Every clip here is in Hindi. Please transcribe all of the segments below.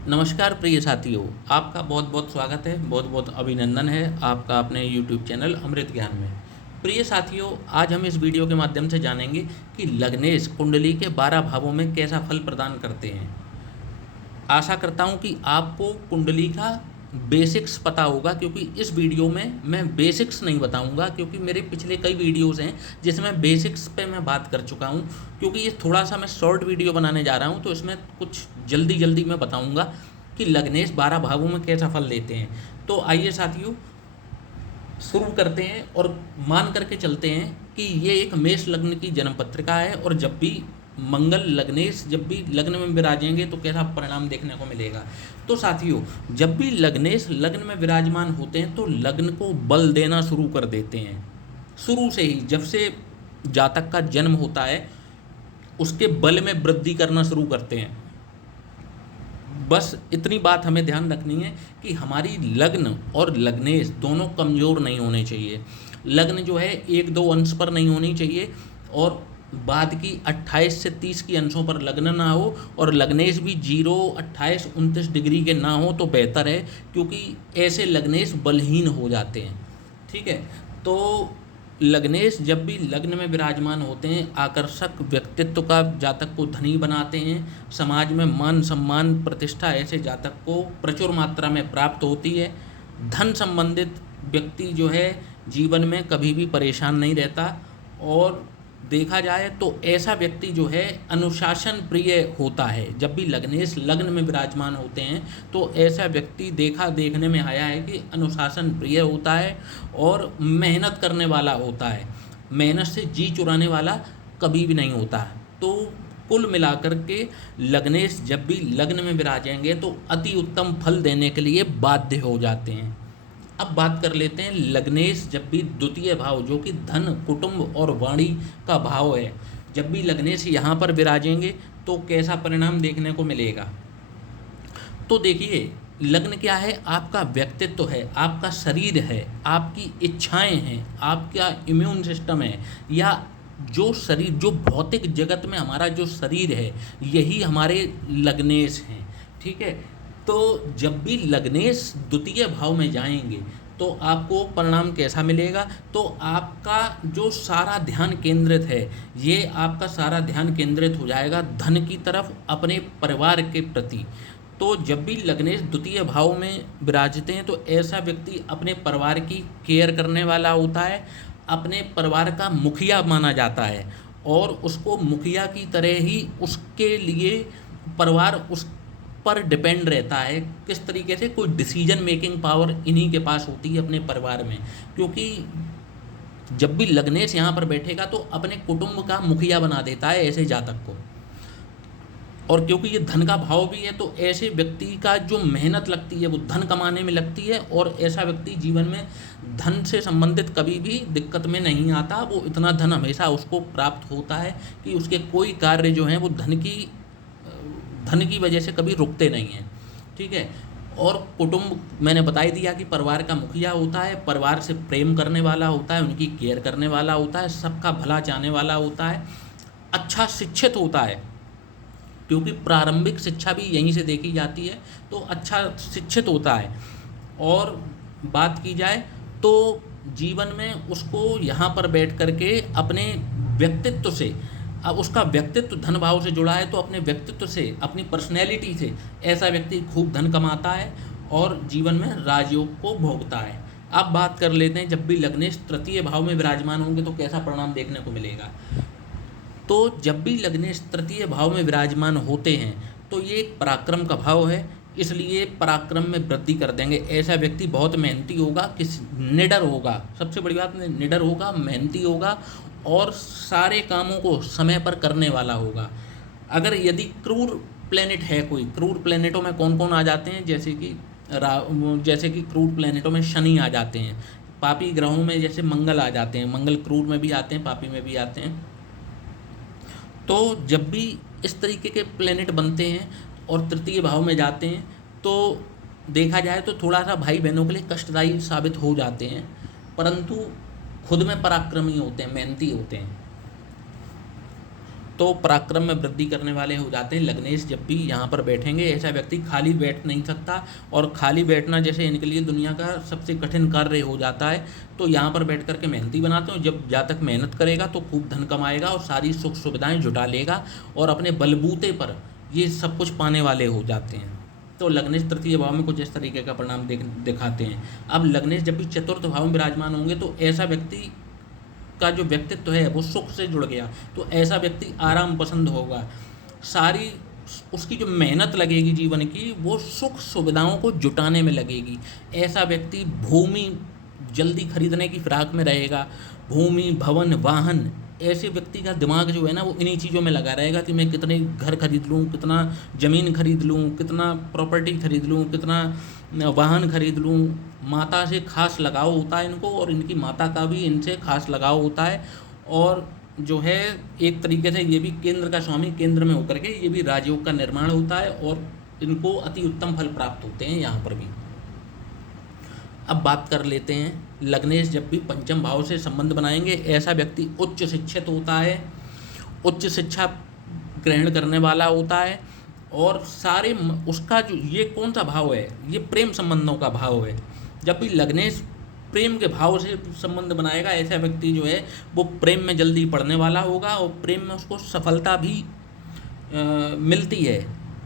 नमस्कार प्रिय साथियों, आपका बहुत बहुत स्वागत है, बहुत बहुत अभिनंदन है आपका अपने यूट्यूब चैनल अमृत ज्ञान में। प्रिय साथियों, आज हम इस वीडियो के माध्यम से जानेंगे कि लग्नेश कुंडली के 12 भावों में कैसा फल प्रदान करते हैं। आशा करता हूँ कि आपको कुंडली का बेसिक्स पता होगा, क्योंकि इस वीडियो में मैं बेसिक्स नहीं बताऊंगा, क्योंकि मेरे पिछले कई वीडियोस हैं जिसमें बेसिक्स पे मैं बात कर चुका हूँ। क्योंकि ये थोड़ा सा मैं शॉर्ट वीडियो बनाने जा रहा हूँ, तो इसमें कुछ जल्दी जल्दी मैं बताऊंगा कि लग्नेश 12 भावों में कैसा फल देते हैं। तो आइए साथियों, शुरू करते हैं और मान करके चलते हैं कि ये एक मेष लग्न की जन्म पत्रिका है, और जब भी मंगल लग्नेश जब भी लग्न में विराजेंगे तो कैसा परिणाम देखने को मिलेगा। तो साथियों, जब भी लग्नेश लग्न में विराजमान होते हैं तो लग्न को बल देना शुरू कर देते हैं। शुरू से ही, जब से जातक का जन्म होता है, उसके बल में वृद्धि करना शुरू करते हैं। बस इतनी बात हमें ध्यान रखनी है कि हमारी लग्न और लग्नेश दोनों कमज़ोर नहीं होने चाहिए। लग्न जो है 1-2 अंश पर नहीं होनी चाहिए, और बाद की 28 से 30 की अंशों पर लग्न ना हो, और लग्नेश भी 0, 28, 29 डिग्री के ना हो तो बेहतर है, क्योंकि ऐसे लग्नेश बलहीन हो जाते हैं। ठीक है। तो लग्नेश जब भी लग्न में विराजमान होते हैं, आकर्षक व्यक्तित्व का जातक को धनी बनाते हैं। समाज में मान सम्मान प्रतिष्ठा ऐसे जातक को प्रचुर मात्रा में प्राप्त होती है। धन संबंधित व्यक्ति जो है जीवन में कभी भी परेशान नहीं रहता, और देखा जाए तो ऐसा व्यक्ति जो है अनुशासन प्रिय होता है। जब भी लग्नेश लग्न में विराजमान होते हैं तो ऐसा व्यक्ति देखने में आया है कि अनुशासन प्रिय होता है और मेहनत करने वाला होता है। मेहनत से जी चुराने वाला कभी भी नहीं होता। तो कुल मिलाकर के लग्नेश जब भी लग्न में विराजेंगे तो अति उत्तम फल देने के लिए बाध्य हो जाते हैं। अब बात कर लेते हैं लग्नेश जब भी द्वितीय भाव, जो कि धन कुटुंब और वाणी का भाव है, जब भी लग्नेश यहाँ पर विराजेंगे तो कैसा परिणाम देखने को मिलेगा। तो देखिए, लग्न क्या है? आपका व्यक्तित्व है, आपका शरीर है, आपकी इच्छाएं हैं, आपका इम्यून सिस्टम है, या जो शरीर, जो भौतिक जगत में हमारा जो शरीर है, यही हमारे लग्नेश हैं। ठीक है। तो जब भी लग्नेश द्वितीय भाव में जाएंगे तो आपको परिणाम कैसा मिलेगा? तो आपका जो सारा ध्यान केंद्रित है, ये आपका सारा ध्यान केंद्रित हो जाएगा धन की तरफ, अपने परिवार के प्रति। तो जब भी लग्नेश द्वितीय भाव में विराजते हैं तो ऐसा व्यक्ति अपने परिवार की केयर करने वाला होता है, अपने परिवार का मुखिया माना जाता है, और उसको मुखिया की तरह ही उसके लिए परिवार उस पर डिपेंड रहता है। किस तरीके से? कोई डिसीजन मेकिंग पावर इन्हीं के पास होती है अपने परिवार में, क्योंकि जब भी लग्नेश यहाँ पर बैठेगा तो अपने कुटुंब का मुखिया बना देता है ऐसे जातक को। और क्योंकि ये धन का भाव भी है, तो ऐसे व्यक्ति का जो मेहनत लगती है वो धन कमाने में लगती है, और ऐसा व्यक्ति जीवन में धन से संबंधित कभी भी दिक्कत में नहीं आता। वो इतना धन हमेशा उसको प्राप्त होता है कि उसके कोई कार्य जो हैं वो धन की वजह से कभी रुकते नहीं हैं। ठीक है। और कुटुंब मैंने बता ही दिया कि परिवार का मुखिया होता है, परिवार से प्रेम करने वाला होता है, उनकी केयर करने वाला होता है, सबका भला चाहने वाला होता है, अच्छा शिक्षित होता है, क्योंकि प्रारंभिक शिक्षा भी यहीं से देखी जाती है। तो अच्छा शिक्षित होता है। और बात की जाए तो जीवन में उसको यहाँ पर बैठ कर के अपने व्यक्तित्व से, अब उसका व्यक्तित्व धन भाव से जुड़ा है, तो अपने व्यक्तित्व से, अपनी पर्सनैलिटी से ऐसा व्यक्ति खूब धन कमाता है और जीवन में राजयोग को भोगता है। अब बात कर लेते हैं जब भी लग्नेश तृतीय भाव में विराजमान होंगे तो कैसा परिणाम देखने को मिलेगा। तो जब भी लग्नेश तृतीय भाव में विराजमान होते हैं तो ये एक पराक्रम का भाव है, इसलिए पराक्रम में वृद्धि कर देंगे। ऐसा व्यक्ति बहुत मेहनती होगा, निडर होगा, सबसे बड़ी बात निडर होगा, मेहनती होगा, और सारे कामों को समय पर करने वाला होगा। अगर यदि क्रूर प्लेनेट है कोई, क्रूर प्लेनेटों में कौन कौन आ जाते हैं? जैसे कि क्रूर प्लेनेटों में शनि आ जाते हैं। पापी ग्रहों में जैसे मंगल आ जाते हैं, मंगल क्रूर में भी आते हैं, पापी में भी आते हैं। तो जब भी इस तरीके के प्लेनेट बनते हैं और तृतीय भाव में जाते हैं तो देखा जाए तो थोड़ा सा भाई बहनों के लिए कष्टदायी साबित हो जाते हैं, परंतु खुद में पराक्रमी होते हैं, मेहनती होते हैं। तो पराक्रम में वृद्धि करने वाले हो जाते हैं। लग्नेश जब भी यहाँ पर बैठेंगे, ऐसा व्यक्ति खाली बैठ नहीं सकता, और खाली बैठना जैसे इनके लिए दुनिया का सबसे कठिन कार्य हो जाता है। तो यहाँ पर बैठ करके मेहनती बनाते हैं। जब जातक मेहनत करेगा तो खूब धन कमाएगा और सारी सुख सुविधाएं जुटा लेगा, और अपने बलबूते पर ये सब कुछ पाने वाले हो जाते हैं। तो लग्नेश तृतीय भाव में कुछ इस तरीके का परिणाम दिखाते हैं। अब लग्नेश जब भी चतुर्थ भाव में विराजमान होंगे तो ऐसा व्यक्ति का जो व्यक्तित्व है वो सुख से जुड़ गया, तो ऐसा व्यक्ति आराम पसंद होगा। सारी उसकी जो मेहनत लगेगी जीवन की, वो सुख सुविधाओं को जुटाने में लगेगी। ऐसा व्यक्ति भूमि जल्दी खरीदने की फिराक में रहेगा। भूमि, भवन, वाहन, ऐसे व्यक्ति का दिमाग जो है ना वो इन्हीं चीज़ों में लगा रहेगा कि मैं कितने घर खरीद लूँ, कितना ज़मीन खरीद लूँ, कितना प्रॉपर्टी खरीद लूँ, कितना वाहन खरीद लूँ। माता से खास लगाव होता है इनको, और इनकी माता का भी इनसे खास लगाव होता है। और जो है एक तरीके से ये भी केंद्र का स्वामी, केंद्र में होकर के ये भी राजयोग का निर्माण होता है, और इनको अति उत्तम फल प्राप्त होते हैं यहाँ पर भी। अब बात कर लेते हैं, लग्नेश जब भी पंचम भाव से संबंध बनाएंगे, ऐसा व्यक्ति उच्च शिक्षित होता है, उच्च शिक्षा ग्रहण करने वाला होता है, और सारे उसका जो ये कौन सा भाव है, ये प्रेम संबंधों का भाव है। जब भी लग्नेश प्रेम के भाव से संबंध बनाएगा, ऐसा व्यक्ति जो है वो प्रेम में जल्दी पड़ने वाला होगा, और प्रेम में उसको सफलता भी मिलती है।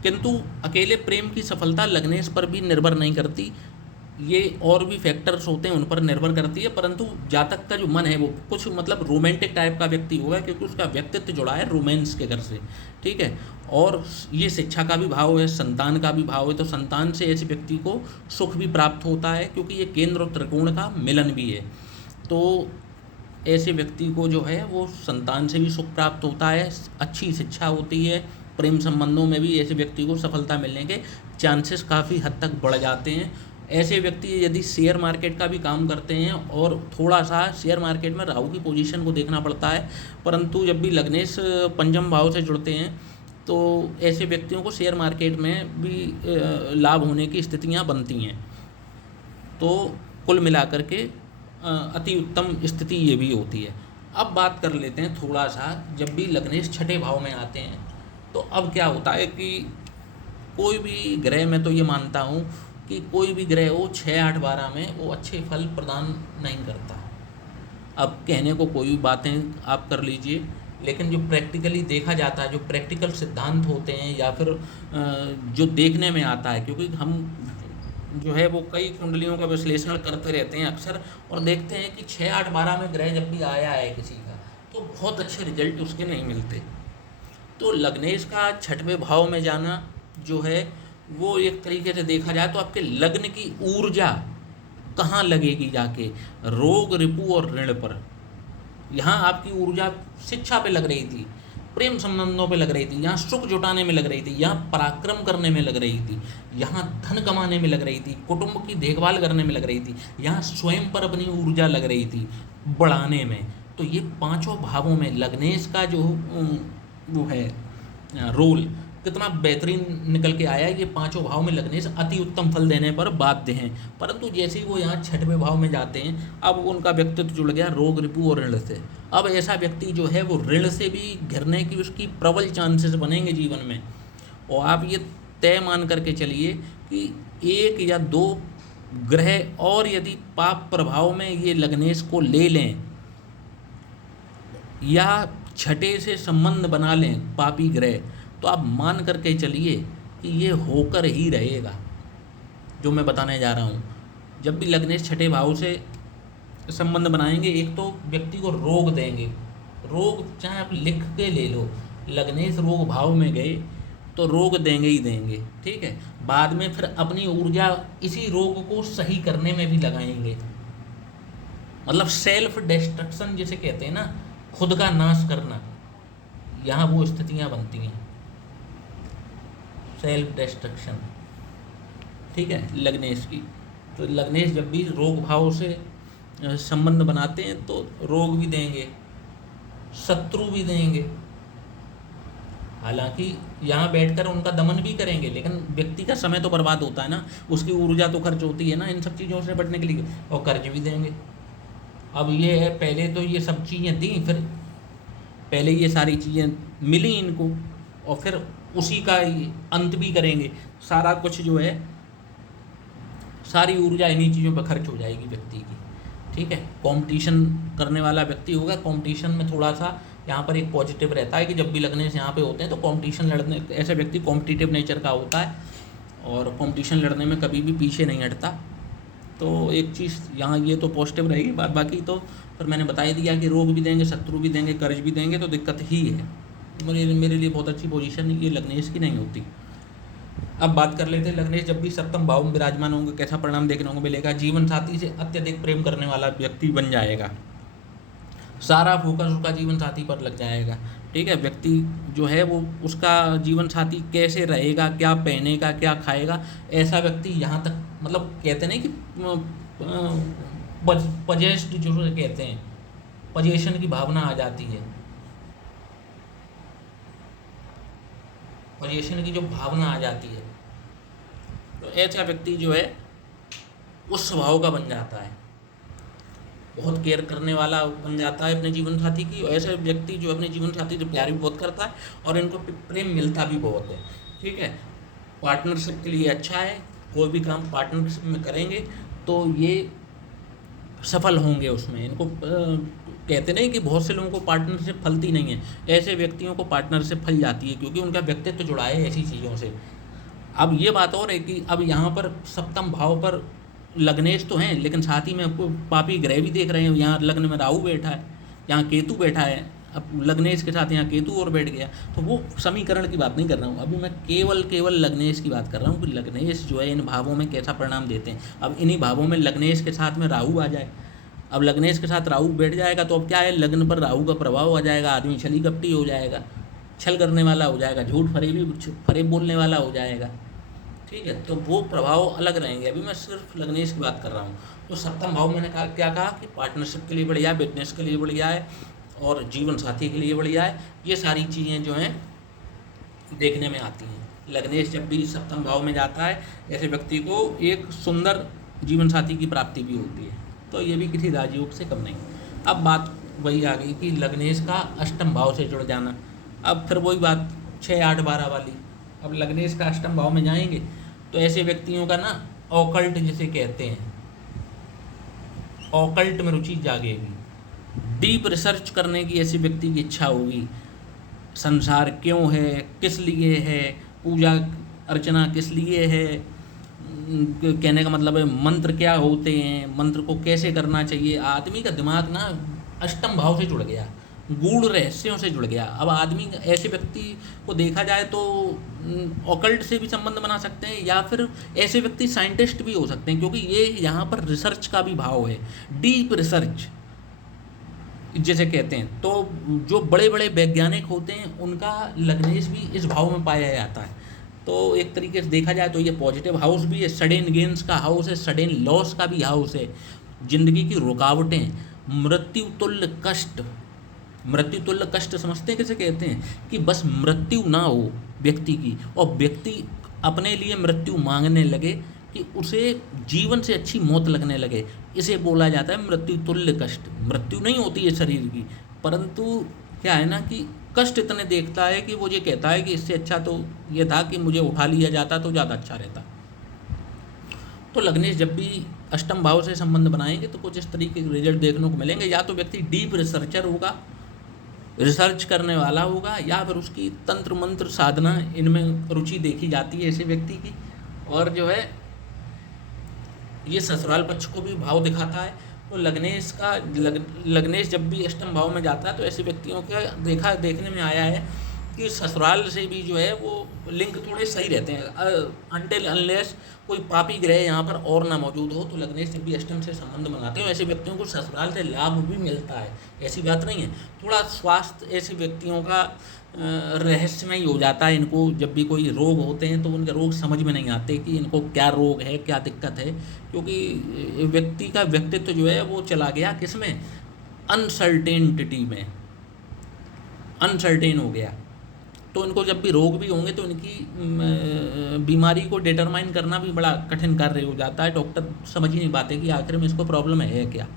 किंतु अकेले प्रेम की सफलता लग्नेश पर भी निर्भर नहीं करती, ये और भी फैक्टर्स होते हैं उन पर निर्भर करती है। परंतु जातक का जो मन है वो कुछ मतलब रोमांटिक टाइप का व्यक्ति होगा, क्योंकि उसका व्यक्तित्व जुड़ा है रोमांस के घर से, ठीक है। और ये शिक्षा का भी भाव है, संतान का भी भाव है, तो संतान से ऐसे व्यक्ति को सुख भी प्राप्त होता है, क्योंकि ये केंद्र और त्रिकोण का मिलन भी है। तो ऐसे व्यक्ति को जो है वो संतान से भी सुख प्राप्त होता है, अच्छी शिक्षा होती है। प्रेम संबंधों में भी ऐसे व्यक्ति को सफलता मिलने के चांसेस काफ़ी हद तक बढ़ जाते हैं। ऐसे व्यक्ति यदि शेयर मार्केट का भी काम करते हैं, और थोड़ा सा शेयर मार्केट में राहु की पोजीशन को देखना पड़ता है, परंतु जब भी लग्नेश पंचम भाव से जुड़ते हैं तो ऐसे व्यक्तियों को शेयर मार्केट में भी लाभ होने की स्थितियां बनती हैं। तो कुल मिलाकर के अति उत्तम स्थिति ये भी होती है। अब बात कर लेते हैं थोड़ा सा, जब भी लग्नेश छठे भाव में आते हैं तो अब क्या होता है कि कोई भी ग्रह, मैं तो ये मानता हूँ कि कोई भी ग्रह हो 6, 8, 12 में वो अच्छे फल प्रदान नहीं करता। अब कहने को कोई भी बातें आप कर लीजिए, लेकिन जो प्रैक्टिकली देखा जाता है, जो प्रैक्टिकल सिद्धांत होते हैं, या फिर जो देखने में आता है, क्योंकि हम जो है वो कई कुंडलियों का विश्लेषण करते रहते हैं अक्सर, और देखते हैं कि 6, 8, 12 में ग्रह जब भी आया है किसी का, तो बहुत अच्छे रिजल्ट उसके नहीं मिलते। तो लग्नेश का छठवें भाव में जाना जो है वो एक तरीके से देखा जाए तो आपके लग्न की ऊर्जा कहाँ लगेगी जाके, रोग, रिपु और ऋण पर। यहाँ आपकी ऊर्जा शिक्षा पे लग रही थी, प्रेम संबंधों पे लग रही थी, यहाँ सुख जुटाने में लग रही थी, यहाँ पराक्रम करने में लग रही थी, यहाँ धन कमाने में लग रही थी, कुटुंब की देखभाल करने में लग रही थी, यहाँ स्वयं पर अपनी ऊर्जा लग रही थी बढ़ाने में। तो ये पांचों भावों में लग्नेश का जो वो है रोल कितना बेहतरीन निकल के आया है। ये पांचों भाव में लग्नेश अति उत्तम फल देने पर बाध्य हैं, परंतु जैसे ही वो यहाँ छठवें भाव में जाते हैं, अब उनका व्यक्तित्व जुड़ गया रोग, रिपु और ऋण से। अब ऐसा व्यक्ति जो है वो ऋण से भी घिरने की उसकी प्रबल चांसेस बनेंगे जीवन में। और आप ये तय मान करके चलिए कि 1 या 2 ग्रह और यदि पाप प्रभाव में ये लग्नेश को ले लें, या छठे से संबंध बना लें पापी ग्रह, तो आप मान करके चलिए कि ये होकर ही रहेगा जो मैं बताने जा रहा हूँ। जब भी लग्नेश छठे भाव से संबंध बनाएंगे, एक तो व्यक्ति को रोग देंगे। रोग चाहे आप लिख के ले लो, लग्नेश रोग भाव में गए तो रोग देंगे ही देंगे, ठीक है। बाद में फिर अपनी ऊर्जा इसी रोग को सही करने में भी लगाएंगे, मतलब सेल्फ डिस्ट्रक्शन जिसे कहते हैं ना, खुद का नाश करना, यहाँ वो स्थितियाँ बनती हैं, सेल्फ डिस्ट्रक्शन, ठीक है, लग्नेश की। तो लग्नेश जब भी रोग भाव से संबंध बनाते हैं तो रोग भी देंगे, शत्रु भी देंगे। हालांकि यहाँ बैठकर उनका दमन भी करेंगे, लेकिन व्यक्ति का समय तो बर्बाद होता है ना, उसकी ऊर्जा तो खर्च होती है ना इन सब चीज़ों से निपटने के लिए, और कर्ज भी देंगे। अब ये है, पहले तो ये सब चीज़ें दी, फिर पहले ये सारी चीज़ें मिली इनको, और फिर उसी का अंत भी करेंगे। सारा कुछ जो है, सारी ऊर्जा इन्हीं चीज़ों पर खर्च हो जाएगी व्यक्ति की। ठीक है, कंपटीशन करने वाला व्यक्ति होगा। कंपटीशन में थोड़ा सा यहाँ पर एक पॉजिटिव रहता है कि जब भी लग्नेश यहाँ पे होते हैं तो कंपटीशन लड़ने, ऐसा व्यक्ति कॉम्पिटिटिव नेचर का होता है और कंपटीशन लड़ने में कभी भी पीछे नहीं हटता। तो एक चीज़ यहाँ ये तो पॉजिटिव रहेगी बात। बाकी तो फिर मैंने बता ही दिया कि रोग भी देंगे, शत्रु भी देंगे, कर्ज भी देंगे, तो दिक्कत ही है। मेरे लिए बहुत अच्छी पोजीशन ये लग्नेश की नहीं होती। अब बात कर लेते हैं लग्नेश जब भी सप्तम भाव में विराजमान होंगे कैसा परिणाम देखने को मिलेगा। जीवन साथी से अत्यधिक प्रेम करने वाला व्यक्ति बन जाएगा। सारा फोकस उसका जीवन साथी पर लग जाएगा। ठीक है, व्यक्ति जो है वो उसका जीवन साथी कैसे रहेगा, क्या पहनेगा, क्या खाएगा, ऐसा व्यक्ति यहाँ तक, मतलब कहते नहीं कि पजेस्ट जो कहते हैं, पजेशन की भावना आ जाती है। पजेशन की जो भावना आ जाती है, तो ऐसा व्यक्ति जो है उस स्वभाव का बन जाता है, बहुत केयर करने वाला बन जाता है अपने जीवन साथी की। और ऐसे व्यक्ति जो अपने जीवन साथी से प्यार भी बहुत करता है और इनको प्रेम मिलता भी बहुत है। ठीक है, पार्टनरशिप के लिए अच्छा है। कोई भी काम पार्टनरशिप में करेंगे तो ये सफल होंगे उसमें। इनको कहते नहीं कि बहुत से लोगों को पार्टनरशिप फलती नहीं है, ऐसे व्यक्तियों को पार्टनरशिप फल जाती है क्योंकि उनका व्यक्तित्व जुड़ा है ऐसी चीज़ों से। अब ये बात और है कि अब यहाँ पर सप्तम भाव पर लग्नेश तो हैं, लेकिन साथ ही में आपको पापी ग्रह भी देख रहे हैं। यहाँ लग्न में राहु बैठा है, यहाँ केतु बैठा है। अब लग्नेश के साथ यहाँ केतु और बैठ गया, तो वो समीकरण की बात नहीं कर रहा हूँ। अभी मैं केवल लग्नेश की बात कर रहा हूँ कि लग्नेश जो है इन भावों में कैसा परिणाम देते हैं। अब इन्हीं भावों में लग्नेश के साथ में राहु आ जाए, अब लग्नेश के साथ राहु बैठ जाएगा तो अब क्या है, लग्न पर राहु का प्रभाव आ जाएगा। आदमी छली कपटी हो जाएगा, छल करने वाला हो जाएगा, झूठ फरेब बोलने वाला हो जाएगा। ठीक है, तो वो प्रभाव अलग रहेंगे। अभी मैं सिर्फ लग्नेश की बात कर रहा हूँ। तो सप्तम भाव मैंने क्या कहा कि पार्टनरशिप के लिए बढ़िया है, बिजनेस के लिए बढ़िया है और जीवन साथी के लिए बढ़िया है। ये सारी चीज़ें जो हैं देखने में आती हैं। लग्नेश जब भी सप्तम भाव में जाता है ऐसे व्यक्ति को एक सुंदर जीवन साथी की प्राप्ति भी होती है। तो ये भी किसी राजयोग से कम नहीं। अब बात वही आ गई कि लग्नेश का अष्टम भाव से जुड़ जाना। अब फिर वही बात 6, 8, 12 वाली। अब लग्नेश का अष्टम भाव में जाएंगे तो ऐसे व्यक्तियों का ना ऑकल्ट जिसे कहते हैं, ऑकल्ट में रुचि जागेगी। डीप रिसर्च करने की ऐसे व्यक्ति की इच्छा होगी। संसार क्यों है, किस लिए है, पूजा अर्चना किस लिए है, कहने का मतलब है मंत्र क्या होते हैं, मंत्र को कैसे करना चाहिए। आदमी का दिमाग ना अष्टम भाव से जुड़ गया, गूढ़ रहस्यों से जुड़ गया। अब आदमी ऐसे व्यक्ति को देखा जाए तो ऑकल्ट से भी संबंध बना सकते हैं या फिर ऐसे व्यक्ति साइंटिस्ट भी हो सकते हैं, क्योंकि ये यहाँ पर रिसर्च का भी भाव है, डीप रिसर्च जैसे कहते हैं। तो जो बड़े बड़े वैज्ञानिक होते हैं उनका लग्नेश भी इस भाव में पाया जाता है। तो एक तरीके से देखा जाए तो ये पॉजिटिव हाउस भी है, सडन गेन्स का हाउस है, सडन लॉस का भी हाउस है। जिंदगी की रुकावटें, मृत्यु तुल्य कष्ट, मृत्यु तुल्य कष्ट समझते हैं किसे कहते हैं, कि बस मृत्यु ना हो व्यक्ति की और व्यक्ति अपने लिए मृत्यु मांगने लगे कि उसे जीवन से अच्छी मौत लगने लगे, इसे बोला जाता है मृत्यु तुल्य कष्ट। मृत्यु नहीं होती है शरीर की, परंतु क्या है ना कि कष्ट इतने देखता है कि वो ये कहता है कि इससे अच्छा तो ये था कि मुझे उठा लिया जाता तो ज़्यादा अच्छा रहता। तो लग्नेश जब भी अष्टम भाव से संबंध बनाएंगे तो कुछ इस तरीके के रिजल्ट देखने को मिलेंगे। या तो व्यक्ति डीप रिसर्चर होगा, रिसर्च करने वाला होगा, या फिर उसकी तंत्र मंत्र साधना इनमें रुचि देखी जाती है ऐसे व्यक्ति की। और जो है ये ससुराल पक्ष को भी भाव दिखाता है। तो लग्नेश जब भी अष्टम भाव में जाता है तो ऐसे व्यक्तियों का देखने में आया है कि ससुराल से भी जो है वो लिंक थोड़े सही रहते हैं, अनटिल अनलेस कोई पापी ग्रह यहाँ पर और ना मौजूद हो। तो लग्नेश जब भी अष्टम से संबंध बनाते हैं ऐसे व्यक्तियों को ससुराल से लाभ भी मिलता है, ऐसी बात नहीं है। थोड़ा स्वास्थ्य ऐसे व्यक्तियों का रहस्यमय हो जाता है। इनको जब भी कोई रोग होते हैं तो उनके रोग समझ में नहीं आते कि इनको क्या रोग है, क्या दिक्कत है, क्योंकि व्यक्ति का व्यक्तित्व जो है वो चला गया किसमें, अनसर्टेनिटी में, अनसर्टेन हो गया। तो इनको जब भी रोग भी होंगे तो इनकी बीमारी को डिटरमाइन करना भी बड़ा कठिन कार्य हो जाता है। डॉक्टर समझ ही नहीं पाते कि आखिर में इसको प्रॉब्लम है क्या।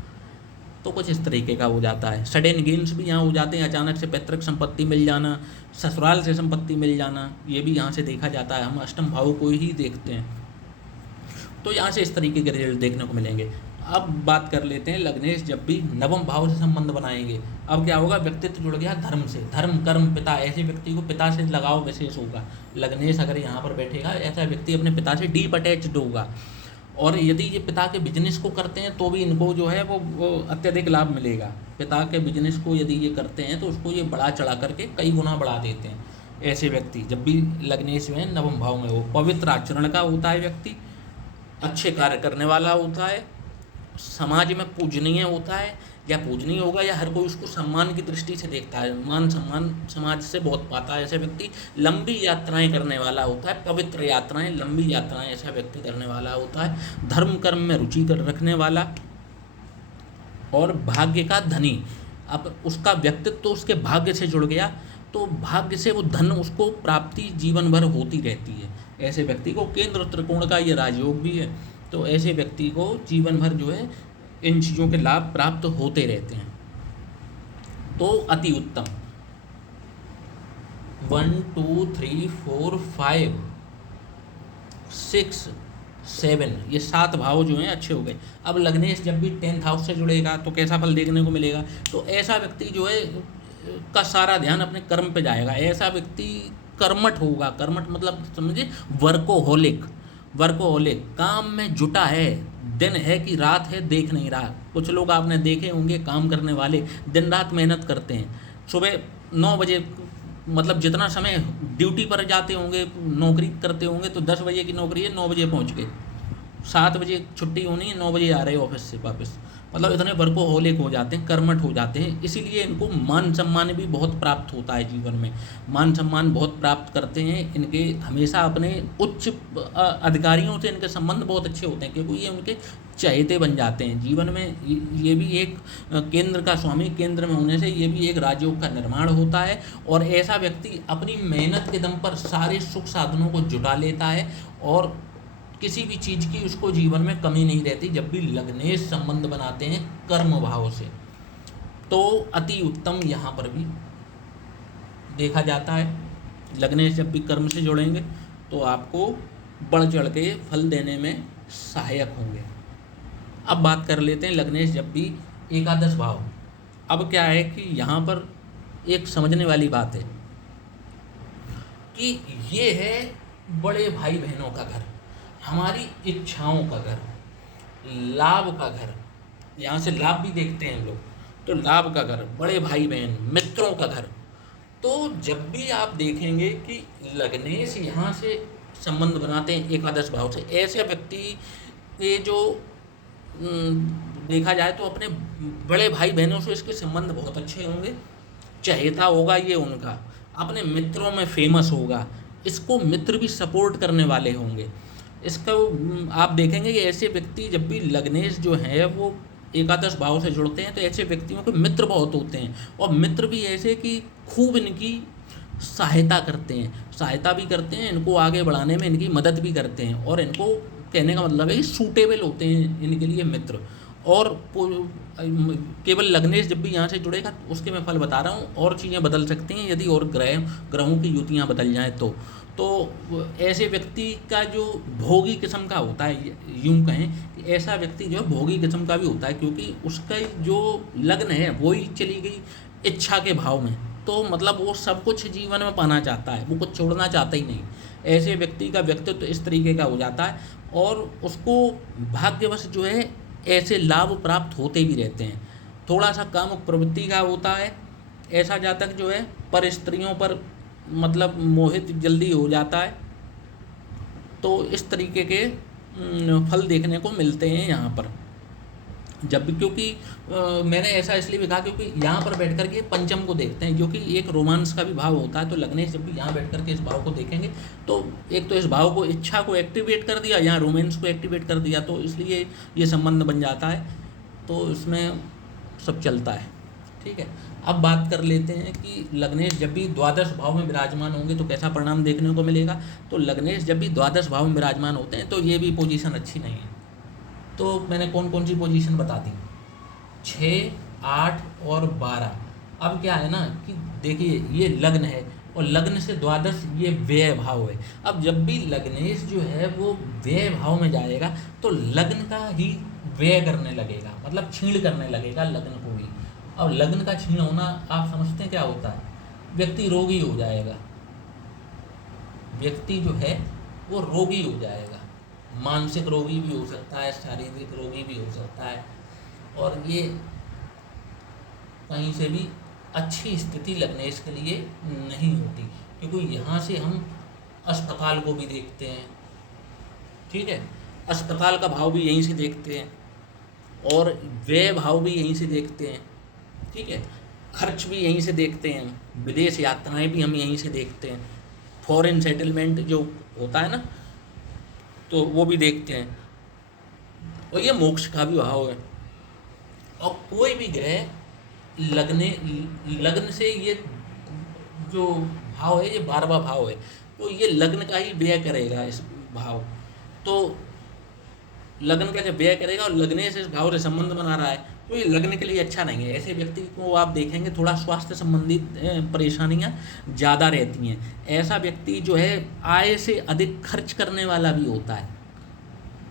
तो कुछ इस तरीके का हो जाता है। सडन गेन्स भी यहाँ हो जाते हैं, अचानक से पैतृक संपत्ति मिल जाना, ससुराल से संपत्ति मिल जाना, ये भी यहाँ से देखा जाता है। हम अष्टम भाव को ही देखते हैं, तो यहाँ से इस तरीके के रिजल्ट देखने को मिलेंगे। अब बात कर लेते हैं लग्नेश जब भी नवम भाव से संबंध बनाएंगे, अब क्या होगा, व्यक्तित्व जुड़ गया धर्म से, धर्म कर्म पिता, ऐसे व्यक्ति को पिता से लगाव विशेष होगा। लग्नेश अगर यहाँ पर बैठेगा, ऐसा व्यक्ति अपने पिता से डीप अटैच्ड होगा। और यदि ये पिता के बिजनेस को करते हैं तो भी इनको जो है वो अत्यधिक लाभ मिलेगा। पिता के बिजनेस को यदि ये करते हैं तो उसको ये बढ़ा चढ़ा करके कई गुना बढ़ा देते हैं। ऐसे व्यक्ति जब भी लग्नेश में नवम भाव में हो, पवित्र आचरण का होता है व्यक्ति, अच्छे कार्य करने वाला होता है, समाज में पूजनीय होता है, या पूजनीय होगा या हर कोई उसको सम्मान की दृष्टि से देखता है, मान सम्मान समाज से बहुत पाता है। ऐसे व्यक्ति लंबी यात्राएं करने वाला होता है, पवित्र यात्राएं, लंबी यात्राएं ऐसा व्यक्ति करने वाला होता है। धर्म कर्म में रुचि कर रखने वाला और भाग्य का धनी। अब उसका व्यक्तित्व तो उसके भाग्य से जुड़ गया, तो भाग्य से वो धन उसको प्राप्ति जीवन भर होती रहती है। ऐसे व्यक्ति को केंद्र त्रिकोण का ये राजयोग भी है, तो ऐसे व्यक्ति को जीवन भर जो है इन चीज़ों के लाभ प्राप्त होते रहते हैं। तो अति उत्तम। 1 2 3 4 5 6 7 ये 7 भाव जो हैं अच्छे हो गए। अब लग्नेश जब भी 10th हाउस से जुड़ेगा तो कैसा फल देखने को मिलेगा, तो ऐसा व्यक्ति जो है का सारा ध्यान अपने कर्म पे जाएगा। ऐसा व्यक्ति कर्मठ होगा, कर्मठ मतलब समझिए वर्कोहोलिक, वर्कोहोलिक काम में जुटा है, दिन है कि रात है देख नहीं रहा। कुछ लोग आपने देखे होंगे काम करने वाले दिन रात मेहनत करते हैं, सुबह 9 बजे मतलब जितना समय ड्यूटी पर जाते होंगे, नौकरी करते होंगे, तो 10 बजे की नौकरी है, 9 बजे पहुंच गए, 7 बजे छुट्टी होनी है, 9 बजे आ रहे ऑफिस से वापस। मतलब इतने वर्कोहोलिक हो जाते हैं, कर्मठ हो जाते हैं, इसीलिए इनको मान सम्मान भी बहुत प्राप्त होता है जीवन में, मान सम्मान बहुत प्राप्त करते हैं। इनके हमेशा अपने उच्च अधिकारियों से इनके संबंध बहुत अच्छे होते हैं, क्योंकि ये उनके चहेते बन जाते हैं जीवन में। ये भी एक केंद्र का स्वामी, केंद्र में होने से ये भी एक राजयोग का निर्माण होता है। और ऐसा व्यक्ति अपनी मेहनत के दम पर सारे सुख साधनों को जुटा लेता है और किसी भी चीज़ की उसको जीवन में कमी नहीं रहती जब भी लग्नेश संबंध बनाते हैं कर्म भाव से। तो अति उत्तम यहाँ पर भी देखा जाता है। लग्नेश जब भी कर्म से जुड़ेंगे तो आपको बढ़ चढ़ के फल देने में सहायक होंगे। अब बात कर लेते हैं लग्नेश जब भी एकादश भाव। अब क्या है कि यहाँ पर एक समझने वाली बात है कि ये है बड़े भाई बहनों का घर, हमारी इच्छाओं का घर, लाभ का घर। यहाँ से लाभ भी देखते हैं लोग, तो लाभ का घर, बड़े भाई बहन, मित्रों का घर। तो जब भी आप देखेंगे कि लग्नेश यहाँ से संबंध बनाते हैं एकादश भाव से, ऐसे व्यक्ति के जो देखा जाए तो अपने बड़े भाई बहनों से इसके संबंध बहुत अच्छे होंगे, चहेता होगा ये उनका, अपने मित्रों में फेमस होगा, इसको मित्र भी सपोर्ट करने वाले होंगे। इसका आप देखेंगे कि ऐसे व्यक्ति जब भी लग्नेश जो है वो एकादश भाव से जुड़ते हैं तो ऐसे व्यक्तियों के मित्र बहुत होते हैं, और मित्र भी ऐसे कि खूब इनकी सहायता करते हैं, सहायता भी करते हैं, इनको आगे बढ़ाने में इनकी मदद भी करते हैं, और इनको कहने का मतलब है कि सूटेबल होते हैं इनके लिए मित्र। और केवल लग्नेश जब भी यहाँ से जुड़ेगा उसके मैं फल बता रहा हूँ, और चीज़ें बदल सकती हैं यदि और ग्रहों की युतियाँ बदल जाएँ तो ऐसे व्यक्ति का जो भोगी किस्म का होता है, यूँ कहें कि ऐसा व्यक्ति जो है भोगी किस्म का भी होता है, क्योंकि उसका जो लग्न है वो ही चली गई इच्छा के भाव में, तो मतलब वो सब कुछ जीवन में पाना चाहता है, वो कुछ छोड़ना चाहता ही नहीं। ऐसे व्यक्ति का व्यक्तित्व इस तरीके का हो जाता है, और उसको भाग्यवश जो है ऐसे लाभ प्राप्त होते भी रहते हैं। थोड़ा सा कामुक प्रवृत्ति का होता है ऐसा जातक जो है, पर स्त्रियों पर मतलब मोहित जल्दी हो जाता है। तो इस तरीके के फल देखने को मिलते हैं यहाँ पर जब भी, क्योंकि मैंने ऐसा इसलिए भी कहा क्योंकि यहाँ पर बैठ कर के पंचम को देखते हैं, जो कि एक रोमांस का भी भाव होता है। तो लग्नेश जब भी यहाँ बैठ कर के इस भाव को देखेंगे तो एक तो इस भाव को, इच्छा को एक्टिवेट कर दिया, यहाँ रोमांस को एक्टिवेट कर दिया, तो इसलिए ये संबंध बन जाता है, तो इसमें सब चलता है। ठीक है, अब बात कर लेते हैं कि लग्नेश जब भी द्वादश भाव में विराजमान होंगे तो कैसा परिणाम देखने को मिलेगा। तो लग्नेश जब भी द्वादश भाव में विराजमान होते हैं तो ये भी पोजीशन अच्छी नहीं है। तो मैंने कौन कौन सी पोजीशन बता दी। 6, 8 और 12। अब क्या है ना कि देखिए ये लग्न है और लग्न से द्वादश ये व्यय भाव है। अब जब भी लग्नेश जो है वो व्यय भाव में जाएगा तो लग्न का ही व्यय करने लगेगा, मतलब छीण करने लगेगा लग्न को भी। और लग्न का छीण होना आप समझते हैं क्या होता है? व्यक्ति रोगी हो जाएगा, व्यक्ति जो है वो रोगी हो जाएगा, मानसिक रोगी भी हो सकता है, शारीरिक रोगी भी हो सकता है। और ये कहीं से भी अच्छी स्थिति लग्नेश के लिए नहीं होती, क्योंकि यहाँ से हम अस्पताल को भी देखते हैं, ठीक है, अस्पताल का भाव भी यहीं से देखते हैं और व्यय भाव भी यहीं से देखते हैं, ठीक है, खर्च भी यहीं से देखते हैं, विदेश यात्राएं भी हम यहीं से देखते हैं, फॉरेन सेटलमेंट जो होता है ना तो वो भी देखते हैं। और ये मोक्ष का भी भाव है। और कोई भी ग्रह लग्न से ये जो भाव है ये 12वां भाव है, तो ये लग्न का ही व्यय करेगा इस भाव। तो लग्न का जब व्यय करेगा और लग्न से इस भाव से संबंध बना रहा है तो ये लग्न के लिए अच्छा नहीं है। ऐसे व्यक्ति को आप देखेंगे थोड़ा स्वास्थ्य संबंधित परेशानियां ज़्यादा रहती हैं। ऐसा व्यक्ति जो है आय से अधिक खर्च करने वाला भी होता है।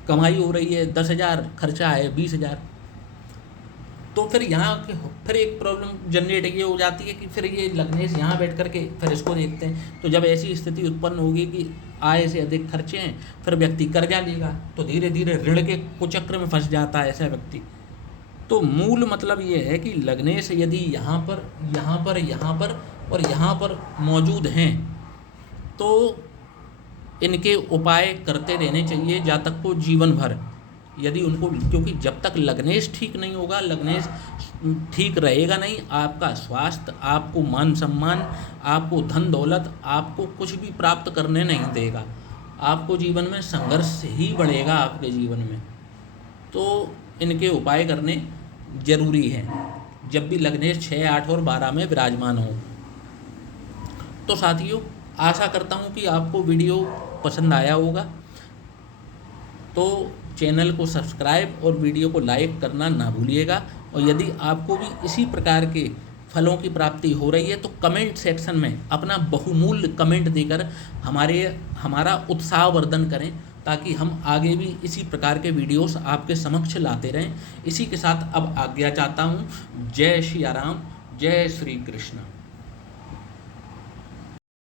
कमाई हो रही है 10,000, खर्चा है 20,000, तो फिर यहाँ के फिर एक प्रॉब्लम जनरेट ये हो जाती है कि फिर ये लग्नेश यहाँ बैठ करके फिर इसको देखते हैं। तो जब ऐसी स्थिति उत्पन्न होगी कि आय से अधिक खर्चे हैं, फिर व्यक्ति कर्जा लेगा तो धीरे धीरे ऋण के कुचक्र में फंस जाता है ऐसा व्यक्ति। तो मूल मतलब ये है कि लग्नेश यदि यहाँ पर और यहाँ पर मौजूद हैं तो इनके उपाय करते रहने चाहिए जातक को जीवन भर। यदि उनको, क्योंकि जब तक लग्नेश ठीक नहीं होगा, लग्नेश ठीक रहेगा नहीं, आपका स्वास्थ्य, आपको मान सम्मान, आपको धन दौलत, आपको कुछ भी प्राप्त करने नहीं देगा। आपको जीवन में संघर्ष ही बढ़ेगा आपके जीवन में। तो इनके उपाय करने जरूरी हैं जब भी लग्नेश 6, 8 और 12 में विराजमान हो। तो साथियों, आशा करता हूँ कि आपको वीडियो पसंद आया होगा। तो चैनल को सब्सक्राइब और वीडियो को लाइक करना ना भूलिएगा। और यदि आपको भी इसी प्रकार के फलों की प्राप्ति हो रही है तो कमेंट सेक्शन में अपना बहुमूल्य कमेंट देकर हमारा उत्साहवर्धन करें, ताकि हम आगे भी इसी प्रकार के वीडियोस आपके समक्ष लाते रहें। इसी के साथ अब आज्ञा चाहता हूँ। जय श्री राम, जय श्री कृष्ण।